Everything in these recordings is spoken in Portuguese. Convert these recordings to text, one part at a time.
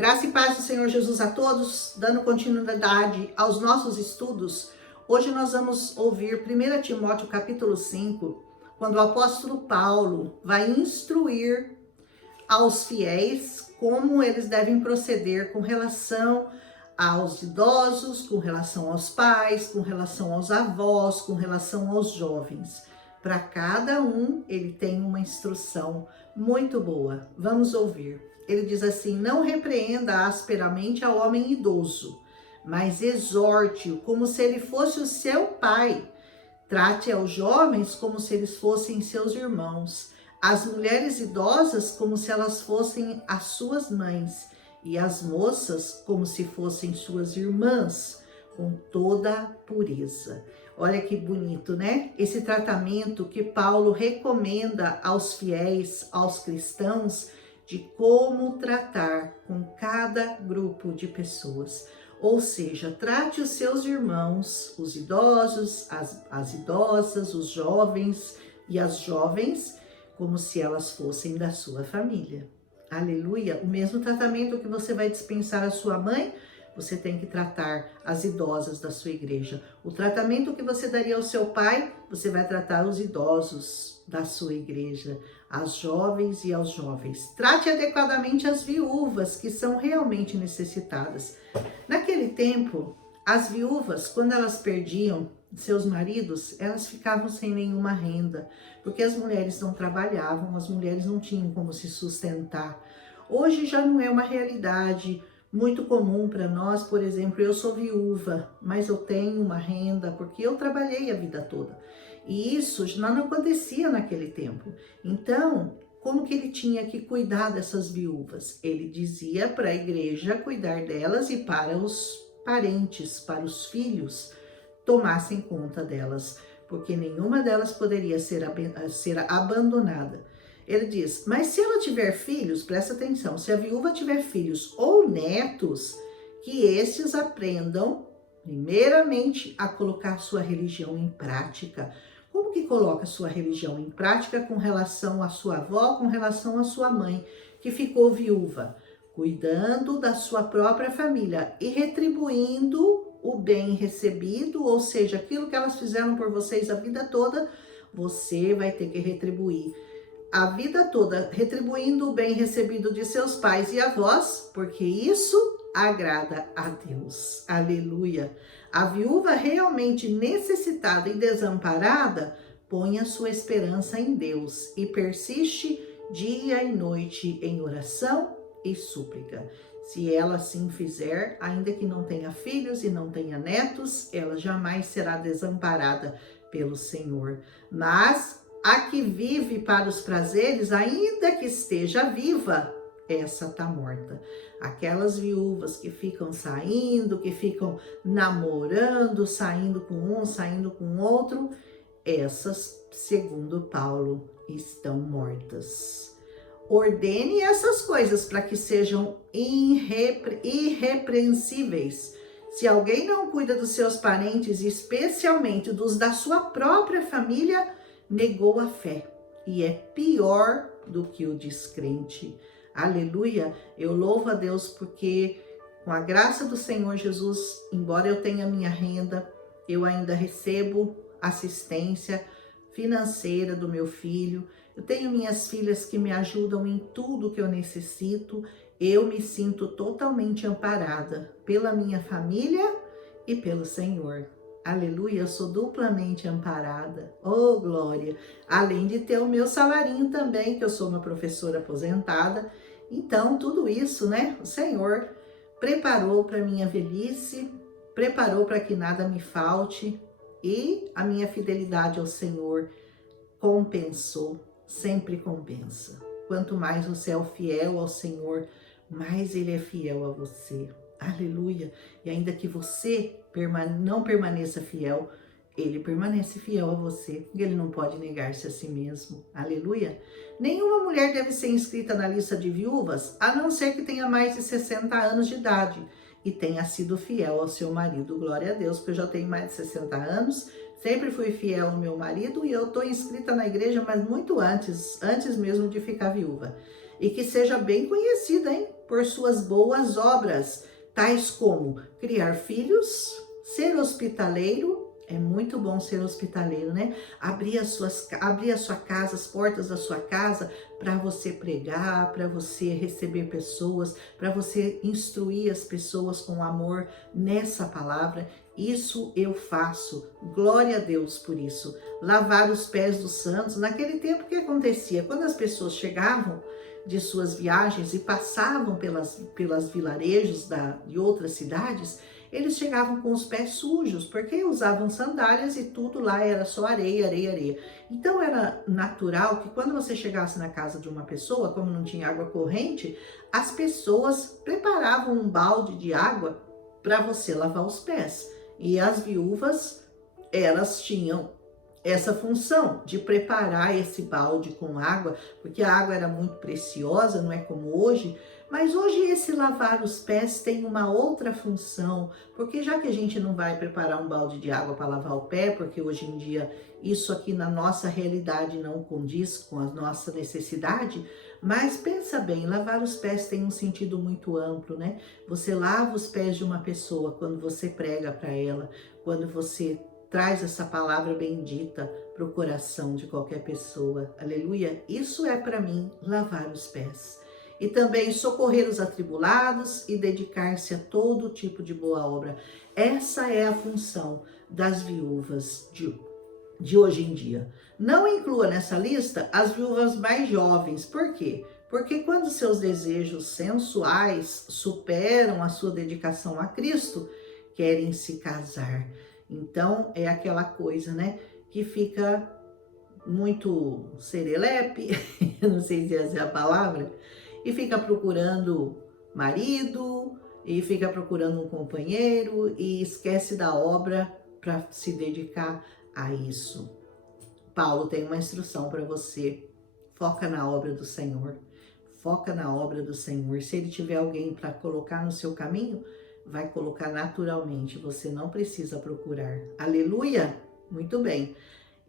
Graça e paz do Senhor Jesus a todos, dando continuidade aos nossos estudos. Hoje nós vamos ouvir 1 Timóteo capítulo 5, quando o apóstolo Paulo vai instruir aos fiéis como eles devem proceder com relação aos idosos, com relação aos pais, com relação aos avós, com relação aos jovens. Para cada um, ele tem uma instrução muito boa. Vamos ouvir. Ele diz assim: não repreenda asperamente ao homem idoso, mas exorte-o como se ele fosse o seu pai. Trate aos jovens como se eles fossem seus irmãos, as mulheres idosas como se elas fossem as suas mães, e as moças como se fossem suas irmãs, com toda a pureza. Olha que bonito, né? Esse tratamento que Paulo recomenda aos fiéis, aos cristãos, de como tratar com cada grupo de pessoas. Ou seja, trate os seus irmãos, os idosos, as idosas, os jovens e as jovens, como se elas fossem da sua família. Aleluia! O mesmo tratamento que você vai dispensar à sua mãe, você tem que tratar as idosas da sua igreja. O tratamento que você daria ao seu pai, você vai tratar os idosos da sua igreja, as jovens e aos jovens. Trate adequadamente as viúvas que são realmente necessitadas. Naquele tempo, as viúvas, quando elas perdiam seus maridos, elas ficavam sem nenhuma renda, porque as mulheres não trabalhavam, as mulheres não tinham como se sustentar. Hoje já não é uma realidade muito comum para nós. Por exemplo, eu sou viúva, mas eu tenho uma renda porque eu trabalhei a vida toda. E isso já não acontecia naquele tempo. Então, como que ele tinha que cuidar dessas viúvas? Ele dizia para a igreja cuidar delas e para os parentes, para os filhos, tomassem conta delas, porque nenhuma delas poderia ser abandonada. Ele diz, mas se ela tiver filhos, presta atenção, se a viúva tiver filhos ou netos, que estes aprendam, primeiramente, a colocar sua religião em prática. Como que coloca sua religião em prática com relação à sua avó, com relação à sua mãe, que ficou viúva? Cuidando da sua própria família e retribuindo o bem recebido, ou seja, aquilo que elas fizeram por vocês a vida toda, você vai ter que retribuir a vida toda, retribuindo o bem recebido de seus pais e avós, porque isso agrada a Deus. Aleluia! A viúva realmente necessitada e desamparada põe a sua esperança em Deus e persiste dia e noite em oração e súplica. Se ela assim fizer, ainda que não tenha filhos e não tenha netos, ela jamais será desamparada pelo Senhor. Mas a que vive para os prazeres, ainda que esteja viva, essa está morta. Aquelas viúvas que ficam saindo, que ficam namorando, saindo com um, saindo com outro, essas, segundo Paulo, estão mortas. Ordene essas coisas para que sejam irrepreensíveis. Se alguém não cuida dos seus parentes, especialmente dos da sua própria família, negou a fé e é pior do que o descrente. Aleluia! Eu louvo a Deus porque com a graça do Senhor Jesus, embora eu tenha minha renda, eu ainda recebo assistência financeira do meu filho. Eu tenho minhas filhas que me ajudam em tudo que eu necessito. Eu me sinto totalmente amparada pela minha família e pelo Senhor. Aleluia, eu sou duplamente amparada. Oh, glória! Além de ter o meu salarinho também, que eu sou uma professora aposentada. Então, tudo isso, né? O Senhor preparou para minha velhice, preparou para que nada me falte, e a minha fidelidade ao Senhor compensou, sempre compensa. Quanto mais você é fiel ao Senhor, mais Ele é fiel a você. Aleluia! E ainda que você não permaneça fiel, Ele permanece fiel a você. Ele não pode negar-se a si mesmo. Aleluia! Nenhuma mulher deve ser inscrita na lista de viúvas, a não ser que tenha mais de 60 anos de idade e tenha sido fiel ao seu marido. Glória a Deus, porque eu já tenho mais de 60 anos, sempre fui fiel ao meu marido e eu estou inscrita na igreja, mas muito antes mesmo de ficar viúva. e que seja bem conhecida, hein, por suas boas obras, tais como criar filhos, ser hospitaleiro. É muito bom ser hospitaleiro, né? Abrir a sua casa, as portas da sua casa para você pregar, para você receber pessoas, para você instruir as pessoas com amor nessa palavra. Isso eu faço. Glória a Deus por isso. Lavar os pés dos santos. Naquele tempo, o que acontecia? Quando as pessoas chegavam de suas viagens e passavam pelas vilarejos de outras cidades, eles chegavam com os pés sujos, porque usavam sandálias e tudo lá era só areia, areia, areia. Então era natural que quando você chegasse na casa de uma pessoa, como não tinha água corrente, as pessoas preparavam um balde de água para você lavar os pés. E as viúvas, elas tinham essa função de preparar esse balde com água, porque a água era muito preciosa, não é como hoje. Mas hoje esse lavar os pés tem uma outra função, porque já que a gente não vai preparar um balde de água para lavar o pé, porque hoje em dia isso aqui na nossa realidade não condiz com a nossa necessidade, mas pensa bem, lavar os pés tem um sentido muito amplo, né? Você lava os pés de uma pessoa quando você prega para ela, quando você traz essa palavra bendita para o coração de qualquer pessoa. Aleluia! Isso é para mim lavar os pés. E também socorrer os atribulados e dedicar-se a todo tipo de boa obra. Essa é a função das viúvas de hoje em dia. Não inclua nessa lista as viúvas mais jovens. Por quê? Porque quando seus desejos sensuais superam a sua dedicação a Cristo, querem se casar. Então é aquela coisa, né, que fica muito serelepe, não sei se essa é a palavra, e fica procurando marido, e fica procurando um companheiro, e esquece da obra para se dedicar a isso. Paulo tem uma instrução para você: foca na obra do Senhor, foca na obra do Senhor. Se ele tiver alguém para colocar no seu caminho, vai colocar naturalmente, você não precisa procurar. Aleluia! Muito bem.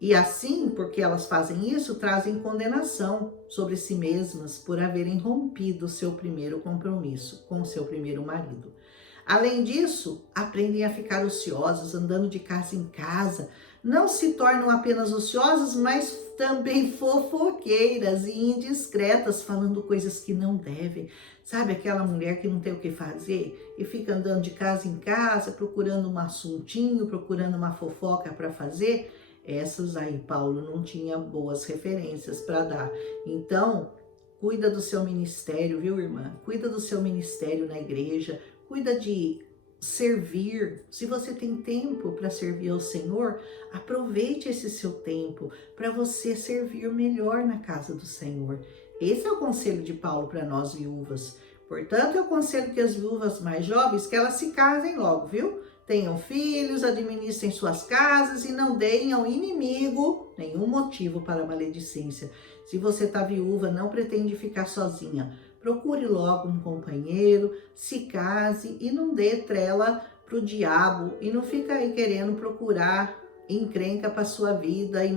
E assim, porque elas fazem isso, trazem condenação sobre si mesmas por haverem rompido o seu primeiro compromisso com o seu primeiro marido. Além disso, aprendem a ficar ociosas, andando de casa em casa. Não se tornam apenas ociosas, mas também fofoqueiras e indiscretas, falando coisas que não devem. Sabe aquela mulher que não tem o que fazer e fica andando de casa em casa, procurando um assuntinho, procurando uma fofoca para fazer? Essas aí, Paulo não tinha boas referências para dar. Então, cuida do seu ministério, viu, irmã? Cuida do seu ministério na igreja, cuida de servir. Se você tem tempo para servir ao Senhor, aproveite esse seu tempo para você servir melhor na casa do Senhor. Esse é o conselho de Paulo para nós viúvas. Portanto, eu aconselho que as viúvas mais jovens, que elas se casem logo, viu? Tenham filhos, administrem suas casas e não deem ao inimigo nenhum motivo para maledicência. Se você está viúva, não pretende ficar sozinha. Procure logo um companheiro, se case e não dê trela para o diabo. E não fica aí querendo procurar encrenca para sua vida e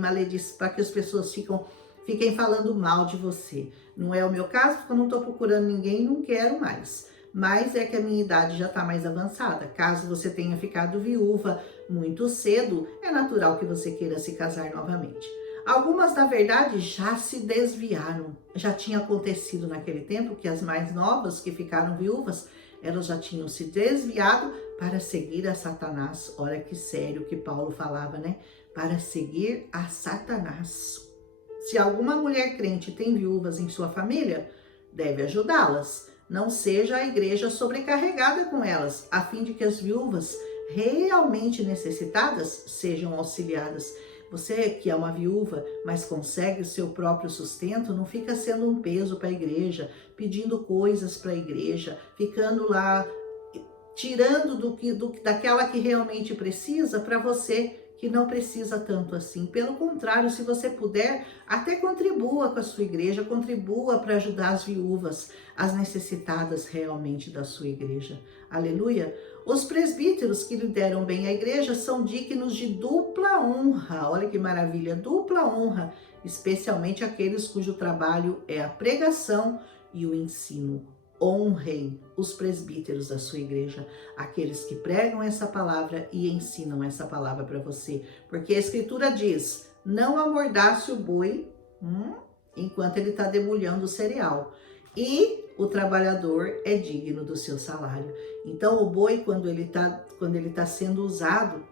para que as pessoas fiquem falando mal de você. Não é o meu caso, porque eu não estou procurando ninguém e não quero mais. Mas é que a minha idade já está mais avançada. Caso você tenha ficado viúva muito cedo, é natural que você queira se casar novamente. Algumas, na verdade, já se desviaram. Já tinha acontecido naquele tempo que as mais novas que ficaram viúvas, elas já tinham se desviado para seguir a Satanás. Olha que sério que Paulo falava, né? Para seguir a Satanás. Se alguma mulher crente tem viúvas em sua família, deve ajudá-las. Não seja a igreja sobrecarregada com elas, a fim de que as viúvas realmente necessitadas sejam auxiliadas. Você que é uma viúva, mas consegue o seu próprio sustento, não fica sendo um peso para a igreja, pedindo coisas para a igreja, ficando lá, tirando daquela que realmente precisa para você que não precisa tanto assim. Pelo contrário, se você puder, até contribua com a sua igreja, contribua para ajudar as viúvas, as necessitadas realmente da sua igreja. Aleluia! Os presbíteros que lideram bem a igreja são dignos de dupla honra. Olha que maravilha, dupla honra, especialmente aqueles cujo trabalho é a pregação e o ensino. Honrem os presbíteros da sua igreja, aqueles que pregam essa palavra e ensinam essa palavra para você. Porque a Escritura diz, não amordace o boi enquanto ele está debulhando o cereal. E o trabalhador é digno do seu salário. Então o boi, quando ele tá sendo usado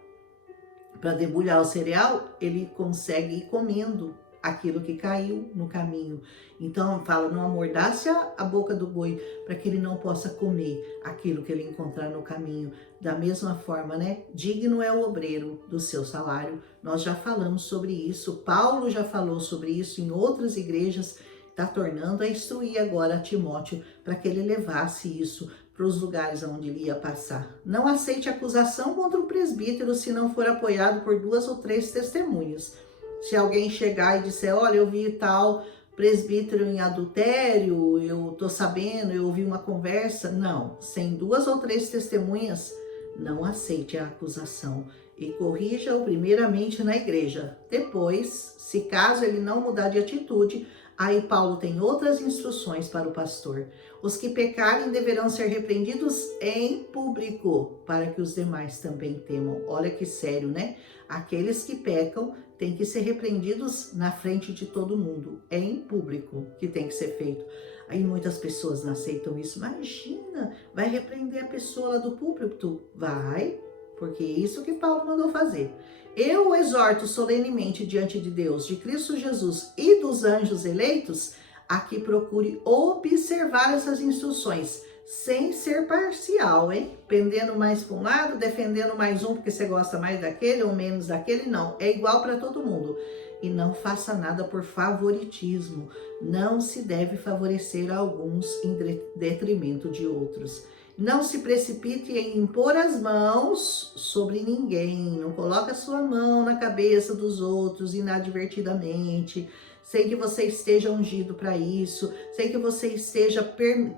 para debulhar o cereal, ele consegue ir comendo aquilo que caiu no caminho. Então fala, não amordace a boca do boi para que ele não possa comer aquilo que ele encontrar no caminho. Da mesma forma, né? Digno é o obreiro do seu salário. Nós já falamos sobre isso, Paulo já falou sobre isso em outras igrejas, está tornando a instruir agora a Timóteo para que ele levasse isso para os lugares onde ele ia passar. Não aceite acusação contra o presbítero se não for apoiado por 2 ou 3 testemunhas. Se alguém chegar e disser, olha, eu vi tal presbítero em adultério, eu tô sabendo, eu ouvi uma conversa. Não, sem 2 ou 3 testemunhas, não aceite a acusação e corrija-o primeiramente na igreja. Depois, se caso ele não mudar de atitude, aí Paulo tem outras instruções para o pastor. Os que pecarem deverão ser repreendidos em público, para que os demais também temam. Olha que sério, né? Aqueles que pecam têm que ser repreendidos na frente de todo mundo. É em público que tem que ser feito. Aí muitas pessoas não aceitam isso. Imagina, vai repreender a pessoa lá do púlpito? Vai, porque é isso que Paulo mandou fazer. Eu o exorto solenemente diante de Deus, de Cristo Jesus e dos anjos eleitos, a que procure observar essas instruções, sem ser parcial, hein? Pendendo mais para um lado, defendendo mais um porque você gosta mais daquele ou menos daquele, não. É igual para todo mundo. E não faça nada por favoritismo. Não se deve favorecer alguns em detrimento de outros. Não se precipite em impor as mãos sobre ninguém. Não coloque a sua mão na cabeça dos outros inadvertidamente. Sei que você esteja ungido para isso. Sei que você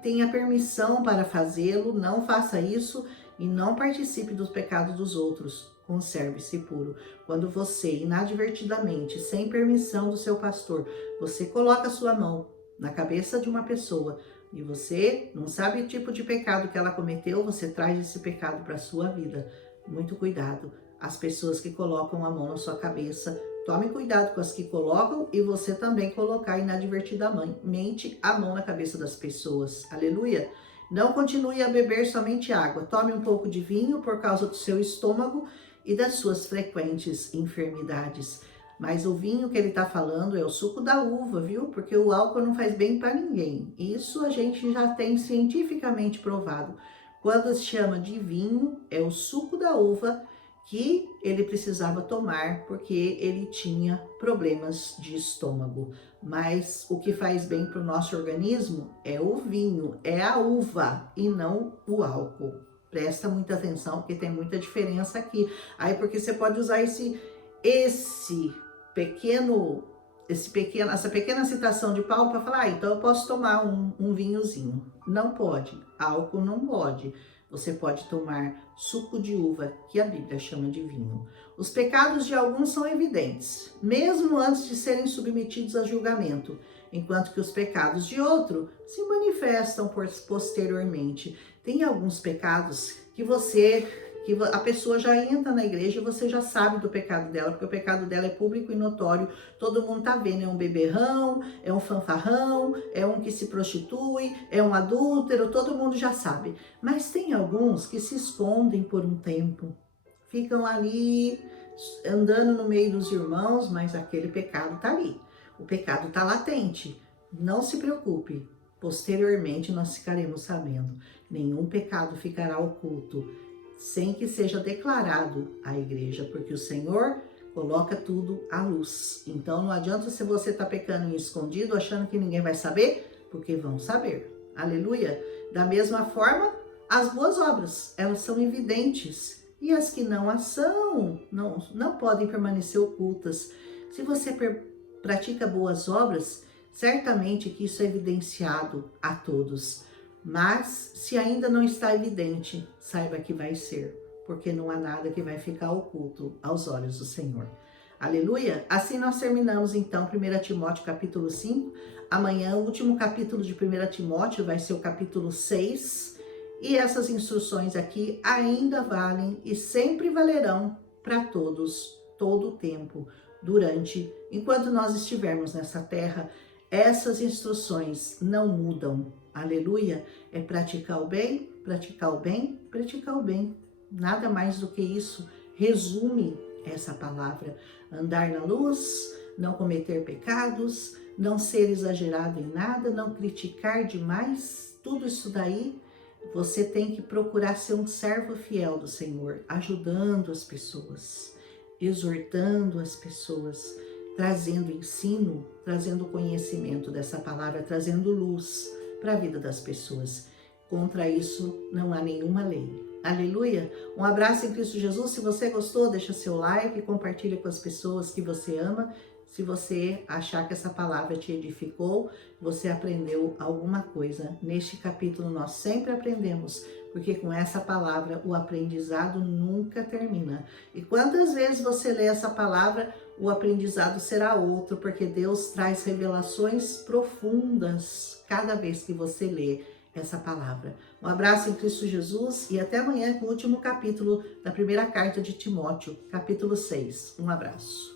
tenha permissão para fazê-lo. Não faça isso e não participe dos pecados dos outros. Conserve-se puro. Quando você, inadvertidamente, sem permissão do seu pastor, você coloca a sua mão na cabeça de uma pessoa, e você não sabe o tipo de pecado que ela cometeu, você traz esse pecado para a sua vida. Muito cuidado. As pessoas que colocam a mão na sua cabeça, tome cuidado com as que colocam e você também colocar inadvertidamente a mão na cabeça das pessoas. Aleluia! Não continue a beber somente água. Tome um pouco de vinho por causa do seu estômago e das suas frequentes enfermidades. Mas o vinho que ele está falando é o suco da uva, viu? Porque o álcool não faz bem para ninguém. Isso a gente já tem cientificamente provado. Quando se chama de vinho, é o suco da uva que ele precisava tomar porque ele tinha problemas de estômago. Mas o que faz bem para o nosso organismo é o vinho, é a uva e não o álcool. Presta muita atenção porque tem muita diferença aqui. Aí porque você pode usar essa pequena citação de Paulo para falar, então eu posso tomar um vinhozinho. Não pode, álcool não pode. Você pode tomar suco de uva, que a Bíblia chama de vinho. Os pecados de alguns são evidentes, mesmo antes de serem submetidos a julgamento, enquanto que os pecados de outro se manifestam posteriormente. Tem alguns pecados que a pessoa já entra na igreja e você já sabe do pecado dela, porque o pecado dela é público e notório, todo mundo tá vendo, é um beberrão, é um fanfarrão, é um que se prostitui, é um adúltero, todo mundo já sabe. Mas tem alguns que se escondem por um tempo, ficam ali andando no meio dos irmãos, mas aquele pecado tá ali, o pecado tá latente. Não se preocupe, posteriormente nós ficaremos sabendo, nenhum pecado ficará oculto, sem que seja declarado à igreja, porque o Senhor coloca tudo à luz. Então não adianta se você está pecando em escondido, achando que ninguém vai saber, porque vão saber. Aleluia! Da mesma forma, as boas obras, elas são evidentes, e as que não as são, não podem permanecer ocultas. Se você pratica boas obras, certamente que isso é evidenciado a todos. Mas, se ainda não está evidente, saiba que vai ser, porque não há nada que vai ficar oculto aos olhos do Senhor. Aleluia! Assim nós terminamos então 1 Timóteo capítulo 5. Amanhã, o último capítulo de 1 Timóteo vai ser o capítulo 6. E essas instruções aqui ainda valem e sempre valerão para todos, todo o tempo, enquanto nós estivermos nessa terra. Essas instruções não mudam. Aleluia! É praticar o bem, praticar o bem, praticar o bem. Nada mais do que isso resume essa palavra. Andar na luz, não cometer pecados, não ser exagerado em nada, não criticar demais. Tudo isso daí, você tem que procurar ser um servo fiel do Senhor, ajudando as pessoas, exortando as pessoas, trazendo ensino, trazendo conhecimento dessa palavra, trazendo luz para a vida das pessoas. Contra isso não há nenhuma lei. Aleluia! Um abraço em Cristo Jesus. Se você gostou, deixa seu like, compartilha com as pessoas que você ama. Se você achar que essa palavra te edificou, você aprendeu alguma coisa. Neste capítulo nós sempre aprendemos, porque com essa palavra o aprendizado nunca termina. E quantas vezes você lê essa palavra, o aprendizado será outro, porque Deus traz revelações profundas cada vez que você lê essa palavra. Um abraço em Cristo Jesus e até amanhã com o último capítulo da primeira carta de Timóteo, capítulo 6. Um abraço.